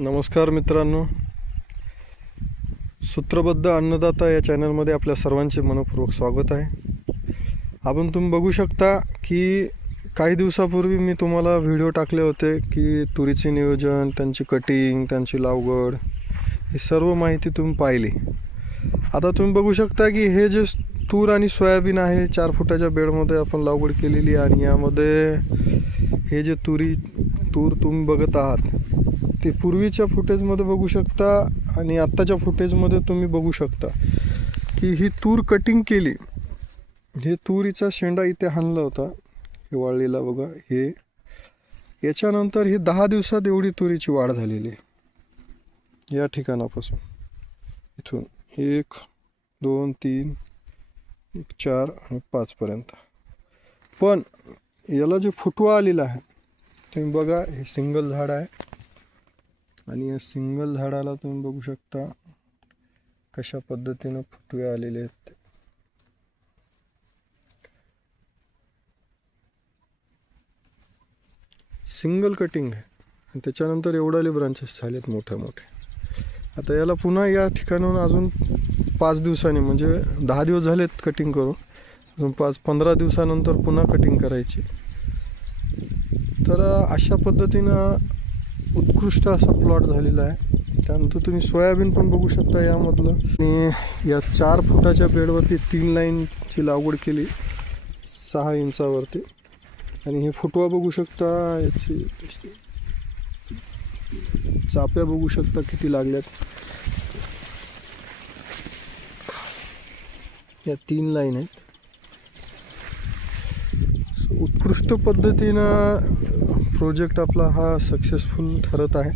नमस्कार मित्रांनो, सूत्रबद्ध अन्नदाता या चॅनलमध्ये आपल्या सर्वांचे मनपूर्वक स्वागत आहे. तुम्ही बघू शकता की काही दिवसापूर्वी मी तुम्हाला व्हिडिओ टाकले होते की तुरीचे नियोजन, त्यांची कटिंग, त्यांची लागवड, ही सर्व माहिती तुम्ही पाहिली. आता तुम्ही बघू शकता की हे जे तूर आणि सोयाबीन आहे 4 फुटाच्या बेडमध्ये आपण लागवड केलेली आहे. आणि यामध्ये हे जे तूर तुम्ही बघत आहात ते पूर्वीच्या फुटेजमध्ये बघू शकता आणि आत्ताच्या फुटेजमध्ये तुम्ही बघू शकता की ही तूर कटिंग केली. हे तुरीचा शेंडा इथे हाणला होता, हे वाळलेला बघा. हे याच्यानंतर ही 10 दिवसात एवढी तुरीची वाढ झालेली आहे. या ठिकाणापासून इथून 1 2 3 4 आणि 5 पर्यंत. पण याला जे फुटवा आलेला आहे तुम्ही बघा, हे सिंगल झाड आहे आणि या सिंगल झाडाला तुम्ही बघू शकता कशा पद्धतीने फुटवे आलेले आहेत. सिंगल कटिंग आहे आणि त्याच्यानंतर एवढाले ब्रांचेस झालेत मोठे मोठे. आता याला पुन्हा या ठिकाणाहून अजून 5 दिवसांनी, म्हणजे 10 दिवस झालेत कटिंग करून, अजून 15 दिवसानंतर पुन्हा कटिंग करायची. तर अशा पद्धतीनं उत्कृष्ट असा प्लॉट झालेला आहे. त्यानंतर तुम्ही सोयाबीन पण बघू शकता यामधलं. आणि या 4 फुटाच्या बेडवरती 3 लाईनची लागवड केली 6 इंचावरती. आणि हे फुटवा बघू शकता, याची चाप्या बघू शकता किती लागल्यात. या 3 लाईन आहेत. उत्कृष्ट पद्धतीनं प्रोजेक्ट आपला हा सक्सेसफुल ठरत आहे.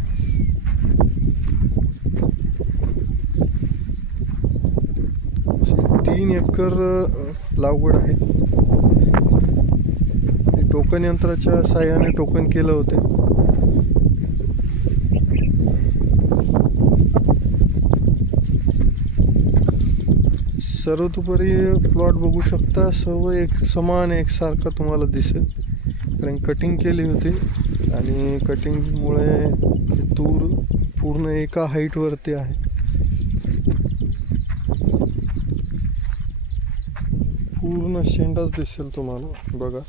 3 एकर लागवड आहे. टोकन यंत्राच्या साहाय्याने टोकन केलं होते. सर्वतोपरी प्लॉट बघू शकता, सर्व एक समान एकसारखा तुम्हाला दिसेल. कारण कटिंग केली होती आणि कटिंगमुळे तूर पूर्ण एका हाईटवरती आहे. पूर्ण शेंडाच दिसेल तुम्हाला बघा.